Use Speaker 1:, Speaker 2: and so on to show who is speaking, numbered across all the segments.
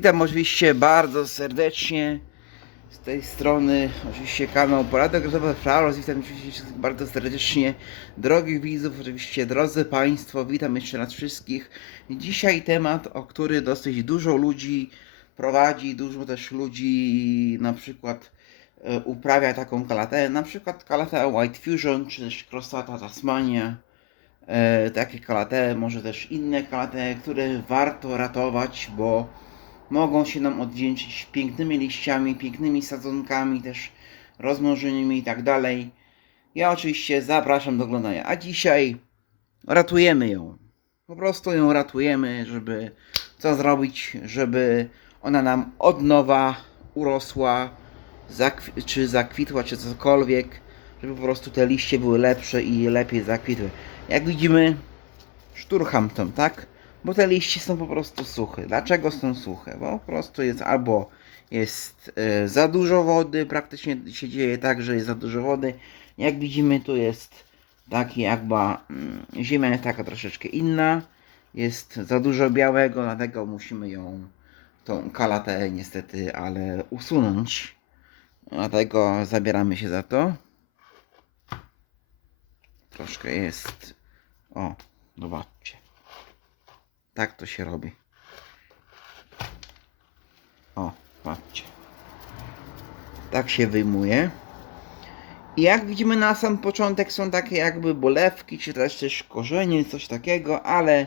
Speaker 1: Witam oczywiście bardzo serdecznie z tej strony, oczywiście kanał Poradek Grozowy Flowers. Witam oczywiście bardzo serdecznie, drogich widzów, oczywiście drodzy Państwo, witam jeszcze raz wszystkich. Dzisiaj temat, o który dosyć dużo ludzi prowadzi, dużo też ludzi na przykład e, uprawia taką kalatę, na przykład kalatę White Fusion, czy też Crossata Tasmania e, takie kalate, może też inne kalate, które warto ratować, bo mogą się nam odwdzięczyć pięknymi liściami, pięknymi sadzonkami, też rozmnożonymi i tak dalej. Ja oczywiście zapraszam do oglądania, a dzisiaj ratujemy ją. Po prostu ją ratujemy, żeby co zrobić, żeby ona nam od nowa urosła, zakwi- czy zakwitła, czy cokolwiek, żeby po prostu te liście były lepsze i lepiej zakwitły. Jak widzimy, szturcham tą, tak? Bo te liście są po prostu suche. Dlaczego są suche? Bo po prostu jest albo jest e, za dużo wody, praktycznie się dzieje tak, że jest za dużo wody. Jak widzimy, tu jest taki jakby mm, ziemia jest taka troszeczkę inna. Jest za dużo białego, dlatego musimy ją, tą kalatę niestety, ale usunąć. Dlatego zabieramy się za to. Troszkę jest. O, zobaczcie. Tak to się robi. O, patrzcie. Tak się wyjmuje. I jak widzimy na sam początek są takie jakby bolewki, czy też też korzenie, coś takiego, ale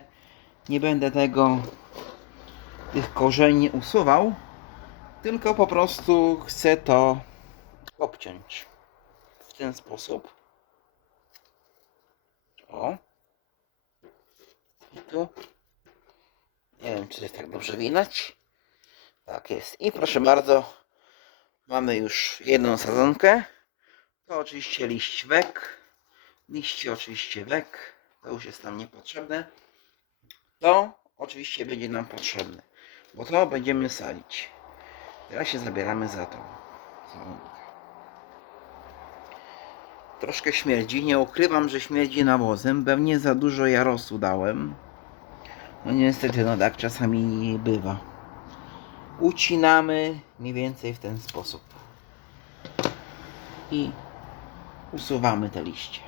Speaker 1: nie będę tego tych korzeni usuwał, tylko po prostu chcę to obciąć w ten sposób. O. I tu. Nie wiem, czy jest tak dobrze widać. Tak jest. I proszę bardzo, mamy już jedną sadzonkę. To oczywiście liść wek. Liście oczywiście wek. To już jest nam niepotrzebne. To oczywiście będzie nam potrzebne, bo to będziemy sadzić. Teraz się zabieramy za to. Sadzonkę. Troszkę śmierdzi. Nie ukrywam, że śmierdzi nawozem. Pewnie za dużo jarosu dałem. No niestety, no tak czasami bywa. Ucinamy mniej więcej w ten sposób. I usuwamy te liście.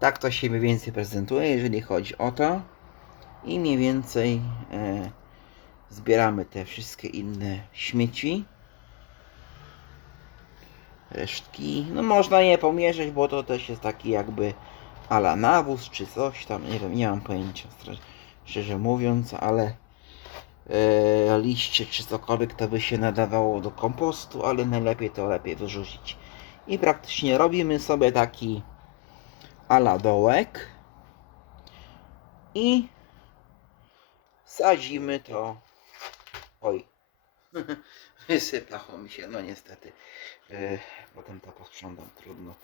Speaker 1: Tak to się mniej więcej prezentuje, jeżeli chodzi o to. I mniej więcej e, zbieramy te wszystkie inne śmieci. Resztki. No można je pomierzyć, bo to też jest taki jakby ala nawóz czy coś tam, nie wiem, nie mam pojęcia szczerze mówiąc, ale e, liście czy cokolwiek to by się nadawało do kompostu, ale najlepiej to lepiej wyrzucić. I praktycznie robimy sobie taki ala dołek i sadzimy to. Oj, wysypało mi się, no niestety. E, potem to posprzątam, trudno.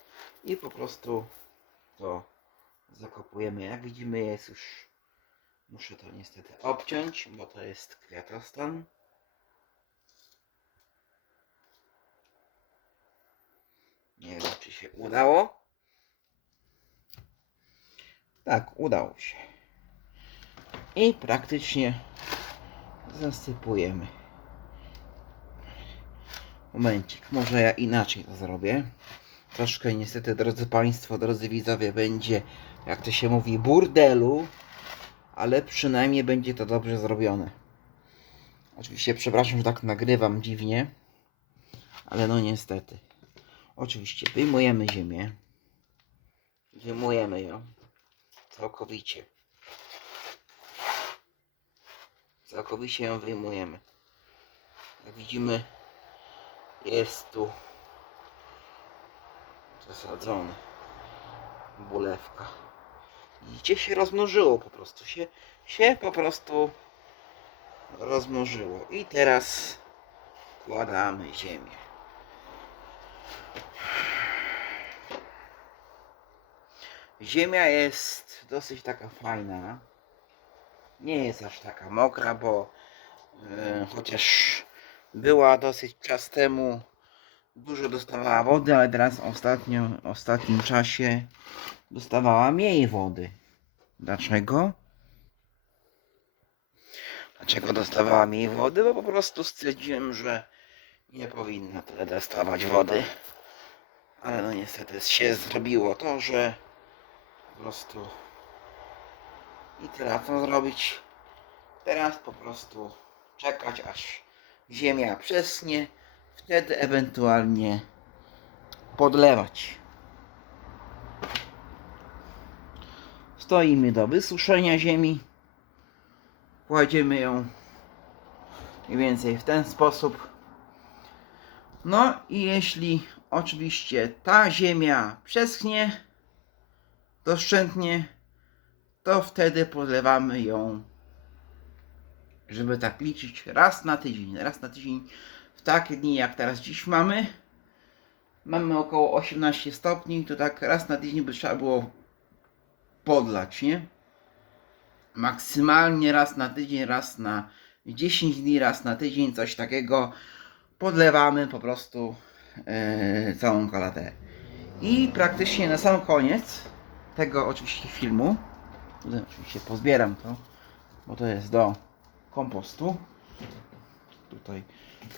Speaker 1: I po prostu to zakopujemy. Jak widzimy jest już muszę to niestety obciąć, bo to jest kwiatostan. Nie wiem czy się udało. Tak, udało się. I praktycznie zasypujemy. Momencik, może ja inaczej to zrobię. Troszkę niestety, drodzy Państwo, drodzy widzowie, będzie, jak to się mówi, burdelu, ale przynajmniej będzie to dobrze zrobione. Oczywiście, przepraszam, że tak nagrywam dziwnie, ale no niestety. Oczywiście, wyjmujemy ziemię. Wyjmujemy ją całkowicie. Całkowicie ją wyjmujemy. Jak widzimy, jest tu zasadzony. Bulewka. Widzicie, się rozmnożyło po prostu. Się, się po prostu rozmnożyło. I teraz wkładamy ziemię. Ziemia jest dosyć taka fajna. Nie jest aż taka mokra, bo e, chociaż była dosyć czas temu dużo dostawała wody, ale teraz w ostatnim czasie dostawała mniej wody. Dlaczego? Dlaczego dostawała mniej wody? Bo po prostu stwierdziłem, że nie powinna tyle dostawać wody. Ale no niestety się zrobiło to, że po prostu i tyle co zrobić. Teraz po prostu czekać aż ziemia przeschnie, wtedy ewentualnie podlewać. Stoimy do wysuszenia ziemi. Kładziemy ją mniej więcej w ten sposób. No i jeśli oczywiście ta ziemia przeschnie doszczętnie, to wtedy podlewamy ją, żeby tak liczyć, raz na tydzień. Raz na tydzień w takie dni jak teraz dziś mamy. Mamy około 18 stopni, to tak raz na tydzień by trzeba było podlać, nie? Maksymalnie raz na tydzień, raz na 10 dni, raz na tydzień, coś takiego. Podlewamy po prostu e, całą kalatę. I praktycznie na sam koniec tego oczywiście filmu, tutaj oczywiście pozbieram to, bo to jest do kompostu. Tutaj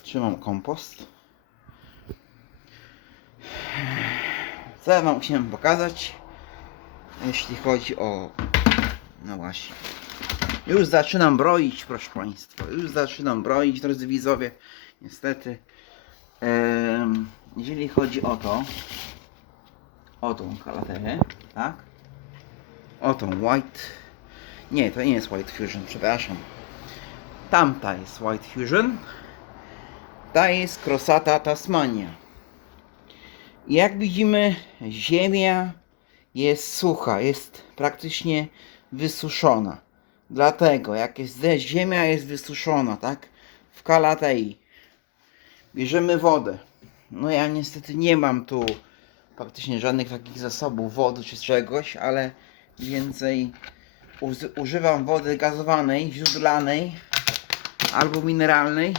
Speaker 1: trzymam kompost. Co ja Wam chciałem pokazać, jeśli chodzi o... No właśnie. Już zaczynam broić, proszę Państwa. Już zaczynam broić, drodzy widzowie. Niestety. Jeżeli chodzi o to, o tą kalaterę, tak? O tą White. Nie, to nie jest White Fusion, przepraszam. Tamta jest White Fusion. Ta jest Crosata Tasmania. Jak widzimy, ziemia jest sucha, jest praktycznie wysuszona. Dlatego, jak jest deszcz, ziemia jest wysuszona, tak? W Kalatei. Bierzemy wodę. No ja niestety nie mam tu praktycznie żadnych takich zasobów wody czy czegoś, ale więcej używam wody gazowanej, źródlanej albo mineralnej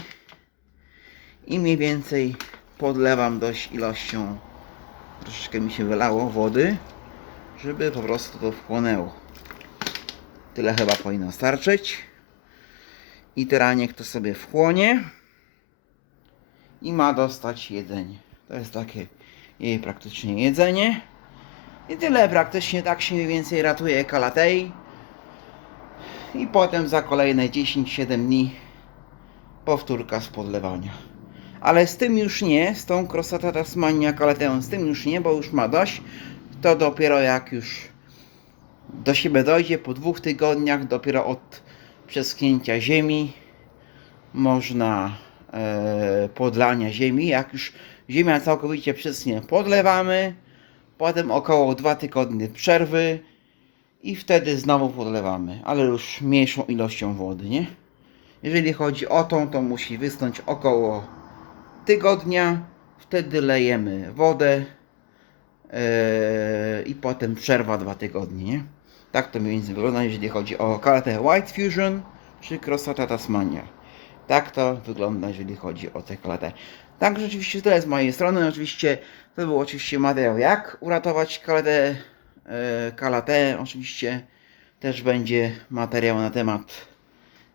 Speaker 1: i mniej więcej podlewam dość ilością. Troszeczkę mi się wylało wody żeby po prostu to wchłonęło. Tyle chyba powinno starczyć. I teraz niech to sobie wchłonie. I ma dostać jedzenie. To jest takie jej praktycznie jedzenie. I tyle praktycznie tak się mniej więcej ratuje kalatei. I potem za kolejne 10-7 dni powtórka z podlewania. Ale z tym już nie, z tą Crosata Tasmania Kalateą, z tym już nie, bo już ma dość. To dopiero jak już do siebie dojdzie, po dwóch tygodniach, dopiero od przeschnięcia ziemi, można e, podlania ziemi. Jak już ziemia całkowicie przeschnie, podlewamy, potem około dwa tygodnie przerwy i wtedy znowu podlewamy, ale już mniejszą ilością wody, nie? Jeżeli chodzi o tą, to musi wysnąć około tygodnia. Wtedy lejemy wodę yy, i potem przerwa dwa tygodnie. Nie? Tak to mniej więcej wygląda, jeżeli chodzi o kalatę White Fusion czy Crossata Tasmania. Tak to wygląda, jeżeli chodzi o tę kalatę. Tak, rzeczywiście tyle z mojej strony. Oczywiście to był oczywiście materiał, jak uratować kalatę. Yy, kalatę. Oczywiście też będzie materiał na temat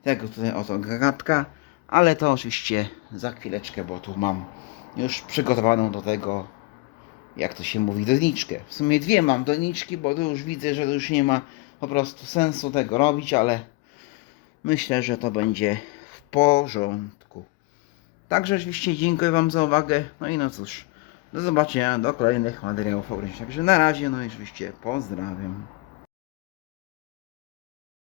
Speaker 1: tego tutaj oto gagatka, ale to oczywiście za chwileczkę, bo tu mam już przygotowaną do tego, jak to się mówi, doniczkę. W sumie dwie mam doniczki, bo tu już widzę, że to już nie ma po prostu sensu tego robić, ale myślę, że to będzie w porządku. Także oczywiście dziękuję Wam za uwagę. No i no cóż, do zobaczenia do kolejnych materiałów. Także na razie, no i oczywiście pozdrawiam.